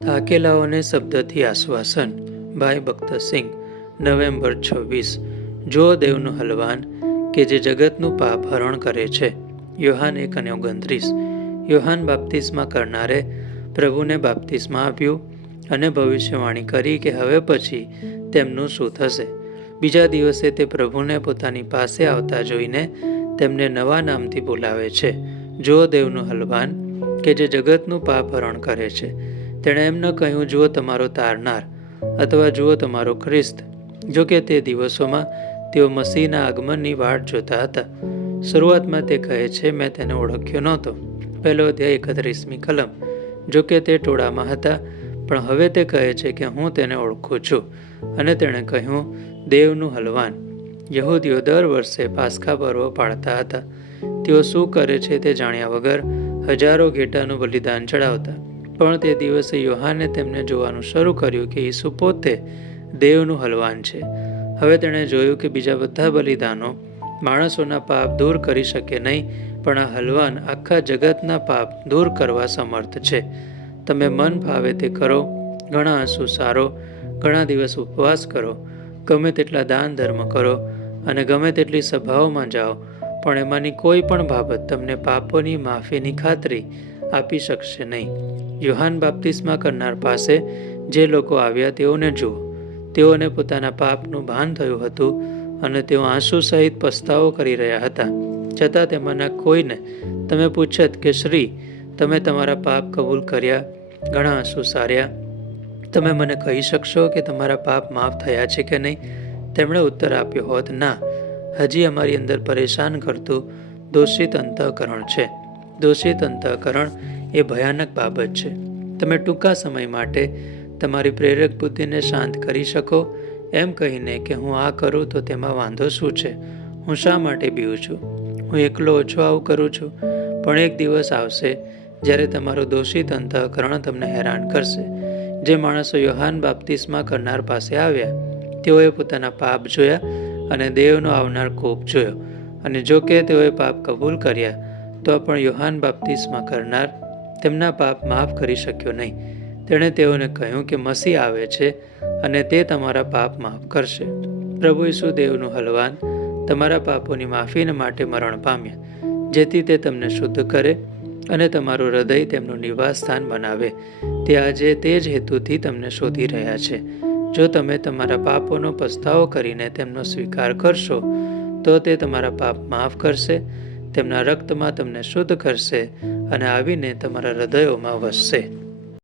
થાકેલાઓને શબ્દથી આશ્વાસન. ભાઈ ભક્તસિંહ. નવેમ્બર 26. જો દેવનું હલવાન કે જે જગતનું પાપ હરણ કરે છે. યોહાન 1:29. યોહાન બાપ્તિસ્મા કરનારે પ્રભુને બાપ્તિસ્મા આપ્યું અને ભવિષ્યવાણી કરી કે હવે પછી તેમનું શું થશે. બીજા દિવસે તે પ્રભુને પોતાની પાસે આવતા જોઈને તેમને નવા નામથી બોલાવે છે. જો દેવનું હલવાન કે જે જગતનું પાપ હરણ કરે છે. તેણે એમ ન કહ્યું જુઓ તમારો તારનાર અથવા જુઓ તમારો ખ્રિસ્ત. જો કે તે દિવસોમાં તેઓ મસીહના આગમનની વાટ જોતા હતા. શરૂઆતમાં તે કહે છે મેં તેને ઓળખ્યો નહોતો. 1 અધ્યાય 31મી કલમ. જો કે તે ટોળામાં હતા, પણ હવે તે કહે છે કે હું તેને ઓળખું છું. અને તેણે કહ્યું દેવનું હલવાન. યહૂદીઓ દર વર્ષે પાસ્કા પર્વ પાળતા હતા. તેઓ શું કરે છે તે જાણ્યા વગર હજારો ઘેટાનું બલિદાન ચડાવતા. પણ તે દિવસે યોહાને તેમને જોવાનું શરૂ કર્યું કે ઈસુ પોતે દેવનું હલવાન છે. હવે તેણે જોયું કે બીજા બધા બલિદાનો માણસોના પાપ દૂર કરી શકે નહીં, પણ આ હલવાન આખા જગતના પાપ દૂર કરવા સમર્થ છે. તમે મન ફાવે તે કરો, ઘણા આંસુ સારો, ઘણા દિવસ ઉપવાસ કરો, ગમે તેટલા દાન ધર્મ કરો અને ગમે તેટલી સભાઓમાં જાઓ, પણ એમાંની કોઈ પણ બાબત તમને પાપોની માફીની ખાતરી આપી શકશે નહીં. યોહાન બાપ્તિસ્મા કરનાર પાસે જે લોકો આવ્યા તેઓને જુઓ. તેઓને પોતાના પાપનું ભાન થયું હતું અને તેઓ આંસુ સહિત પસ્તાવો કરી રહ્યા હતા. છતાં તેમાંના કોઈને તમે પૂછત કે શ્રી, તમે તમારા પાપ કબૂલ કર્યા, ઘણા આંસુ સાર્યા, તમે મને કહી શકશો કે તમારા પાપ માફ થયા છે કે નહીં? તેમણે ઉત્તર આપ્યો હોત ના, હજી અમારી અંદર પરેશાન કરતું દોષિત અંતઃકરણ છે. દોષિત અંતઃકરણ એ ભયાનક બાબત છે. તમે ટૂંકા સમય માટે તમારી પ્રેરક બુદ્ધિને શાંત કરી શકો એમ કહીને કે હું આ કરું તો તેમાં વાંધો શું છે, હું શા માટે બીવું છું, હું એકલો ઓછો આવું કરું છું. પણ એક દિવસ આવશે જ્યારે તમારું દોષિત અંતઃકરણ તમને હેરાન કરશે. જે માણસો યોહાન બાપ્તિસ્મા કરનાર પાસે આવ્યા તેઓએ પોતાના પાપ જોયા અને દેવનો આવનાર કોપ જોયો. અને જો કે તેઓએ પાપ કબૂલ કર્યા તો પણ યોહાન બાપ્તિસ્મા કરનાર તેમના પાપ માફ કરી શક્યો નહીં. તેણે તેઓને કહ્યું કે મસીહ આવે છે અને તે તમારા પાપ માફ કરશે. પ્રભુ ઈસુ દેવનું હલવાન તમારા પાપોની માફીને માટે મરણ પામ્યા, જેથી તે તમને શુદ્ધ કરે અને તમારું હૃદય તેમનું નિવાસ સ્થાન બનાવે. તે આજે તે જ હેતુથી તમને શોધી રહ્યા છે. જો તમે તમારા પાપોનો પસ્તાવો કરીને તેમનો સ્વીકાર કરશો તો તે તમારા પાપ માફ કરશે, તેમના રક્તમાં તમને શુદ્ધ કરશે અને આવીને તમારા હૃદયોમાં વસશે.